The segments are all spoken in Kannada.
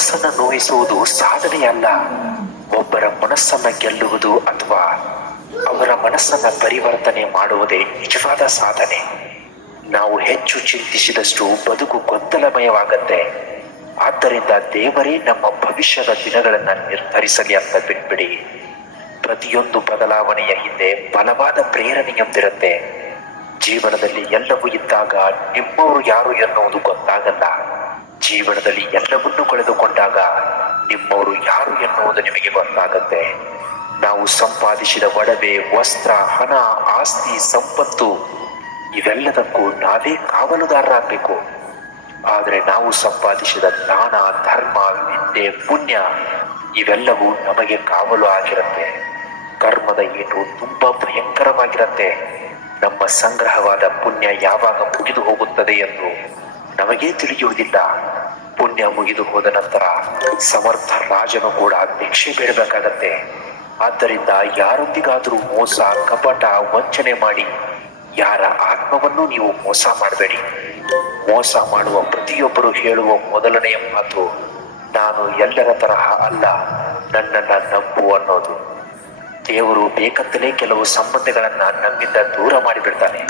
ಮನಸ್ಸನ್ನ ನೋಯಿಸುವುದು ಸಾಧನೆಯಲ್ಲ. ಒಬ್ಬರ ಮನಸ್ಸನ್ನ ಗೆಲ್ಲುವುದು ಅಥವಾ ಅವರ ಮನಸ್ಸನ್ನ ಪರಿವರ್ತನೆ ಮಾಡುವುದೇ ನಿಜವಾದ ಸಾಧನೆ. ನಾವು ಹೆಚ್ಚು ಚಿಂತಿಸಿದಷ್ಟು ಬದುಕು ಗೊಂದಲಮಯವಾಗತ್ತೆ. ಆದ್ದರಿಂದ ದೇವರೇ ನಮ್ಮ ಭವಿಷ್ಯದ ದಿನಗಳನ್ನು ನಿರ್ಧರಿಸಲಿ ಅಂತ ಬಿಟ್ಬಿಡಿ. ಪ್ರತಿಯೊಂದು ಬದಲಾವಣೆಯ ಹಿಂದೆ ಬಲವಾದ ಪ್ರೇರಣೆಯೊಂದಿರುತ್ತೆ ಜೀವನದಲ್ಲಿ ಎಲ್ಲವೂ ಇದ್ದಾಗ ನಿಮ್ಮವರು ಯಾರು ಎನ್ನುವುದು ಗೊತ್ತಾಗಲ್ಲ. ಜೀವನದಲ್ಲಿ ಎಲ್ಲವನ್ನೂ ಕಳೆದುಕೊಂಡಾಗ ನಿಮ್ಮವರು ಯಾರು ಎನ್ನುವುದು ನಿಮಗೆ ಗೊತ್ತಾಗತ್ತೆ. ನಾವು ಸಂಪಾದಿಸಿದ ಒಡವೆ, ವಸ್ತ್ರ, ಹಣ, ಆಸ್ತಿ, ಸಂಪತ್ತು ಇವೆಲ್ಲದಕ್ಕೂ ನಾವೇ ಕಾವಲುದಾರರಾಗಬೇಕು ಆದರೆ ನಾವು ಸಂಪಾದಿಸಿದ ದಾನ ಧರ್ಮ, ವಿದ್ಯೆ, ಪುಣ್ಯ ಇವೆಲ್ಲವೂ ನಮಗೆ ಕಾವಲು ಆಗಿರುತ್ತೆ. ಕರ್ಮದ ಏಟು ತುಂಬಾ ಭಯಂಕರವಾಗಿರುತ್ತೆ. ನಮ್ಮ ಸಂಗ್ರಹವಾದ ಪುಣ್ಯ ಯಾವಾಗ ಮುಗಿದು ಹೋಗುತ್ತದೆ ಎಂದು ನಮಗೇ ತಿಳಿಯುವುದಿಲ್ಲ ಪುಣ್ಯ ಮುಗಿದು ಹೋದ ನಂತರ ಸಮರ್ಥ ರಾಜನು ಕೂಡ ಭಿಕ್ಷೆ ಬೇಡಬೇಕಾಗತ್ತೆ ಆದ್ದರಿಂದ ಯಾರೊಂದಿಗಾದರೂ ಮೋಸ, ಕಪಟ, ವಂಚನೆ ಮಾಡಿ ಯಾರ ಆತ್ಮವನ್ನು ನೀವು ಮೋಸ ಮಾಡಬೇಡಿ. ಮೋಸ ಮಾಡುವ ಪ್ರತಿಯೊಬ್ಬರು ಹೇಳುವ ಮೊದಲನೆಯ ಮಾತು, ನಾನು ಎಲ್ಲರ ತರಹ ಅಲ್ಲ, ನನ್ನನ್ನ ನಂಬು ಅನ್ನೋದು. ದೇವರು ಬೇಕಂತಲೇ ಕೆಲವು ಸಂಬಂಧಗಳನ್ನ ನಮ್ಮಿಂದ ದೂರ ಮಾಡಿಬಿಡ್ತಾನೆ.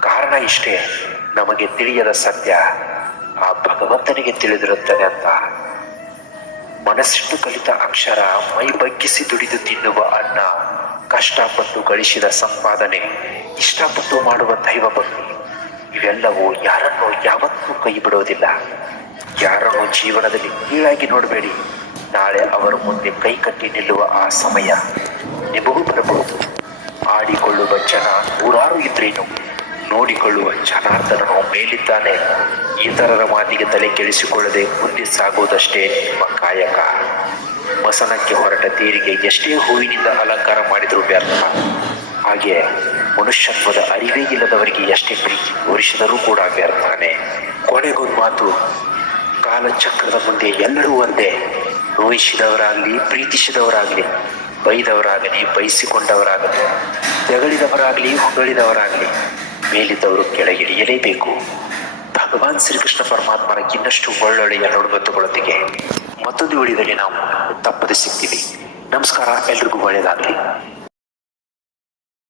ಕಾರಣ ಇಷ್ಟೇ ನಮಗೆ ತಿಳಿಯದ ಸತ್ಯ ಆ ಭಗವಂತನಿಗೆ ತಿಳಿದಿರುತ್ತದೆ ಅಂತ. ಮನಸ್ಸಿಟ್ಟು ಕಲಿತ ಅಕ್ಷರ ಮೈ ಬಗ್ಗಿಸಿ ದುಡಿದು ತಿನ್ನುವ ಅನ್ನ, ಕಷ್ಟಪಟ್ಟು ಗಳಿಸಿದ ಸಂಪಾದನೆ, ಇಷ್ಟಪಟ್ಟು ಮಾಡುವ ದೈವ ಭಕ್ತಿ, ಇವೆಲ್ಲವೂ ಯಾರನ್ನು ಯಾವತ್ತೂ ಕೈ ಬಿಡೋದಿಲ್ಲ. ಯಾರನ್ನು ಜೀವನದಲ್ಲಿ ಕೀಳಾಗಿ ನೋಡಬೇಡಿ. ನಾಳೆ ಅವರ ಮುಂದೆ ಕೈ ಕಟ್ಟಿ ನಿಲ್ಲುವ ಆ ಸಮಯ ನಿಮಗೂ ಬರಬಹುದು. ಆಡಿಕೊಳ್ಳುವ ಜನ ನೂರಾರು ಇದ್ರೇನು? ನೋಡಿಕೊಳ್ಳುವ ಜನಾರ್ದನನು ಮೇಲಿದ್ದಾನೆ. ಇತರರ ಮಾತಿಗೆ ತಲೆ ಕೆಡಿಸಿಕೊಳ್ಳದೆ ಮುಂದೆ ಸಾಗುವುದಷ್ಟೇ ನಿಮ್ಮ ಕಾಯಕ. ಮಸನಕ್ಕೆ ಹೊರಟ ತೇರಿಗೆ ಎಷ್ಟೇ ಹೂವಿನಿಂದ ಅಲಂಕಾರ ಮಾಡಿದರೂ ವ್ಯರ್ಥ. ಹಾಗೆ ಮನುಷ್ಯತ್ವದ ಅರಿವೇ ಇಲ್ಲದವರಿಗೆ ಎಷ್ಟೇ ಪ್ರೀತಿ ತೋರಿಸಿದರೂ ಕೂಡ ವ್ಯರ್ಥಾನೆ. ಕೊನೆಗೊಂದು ಮಾತು, ಕಾಲಚಕ್ರದ ಮುಂದೆ ಎಲ್ಲರೂ ಒಂದೇ. ನೋಯಿಸಿದವರಾಗಲಿ, ಪ್ರೀತಿಸಿದವರಾಗಲಿ, ಬೈದವರಾಗಲಿ, ಬಯಸಿಕೊಂಡವರಾಗಲಿ ತೆಗಳಿದವರಾಗಲಿ ಹೊಗಳಿದವರಾಗಲಿ ಮೇಲಿದ್ದವರು ಕೆಳಗಿಳಿಯಲೇಬೇಕು ಭಗವಾನ್ ಶ್ರೀಕೃಷ್ಣ ಪರಮಾತ್ಮನ ಇನ್ನಷ್ಟು ಒಳ್ಳೊಳ್ಳೆಯ ನೋಡುಗತ್ತುಗಳೊಂದಿಗೆ ಮತ್ತೊಂದು ಉಳಿದಲ್ಲಿ ನಾವು ತಪ್ಪದೆ ಸಿಗ್ತೀವಿ. ನಮಸ್ಕಾರ, ಎಲ್ರಿಗೂ ಒಳ್ಳೆಯದಾಗಲಿ.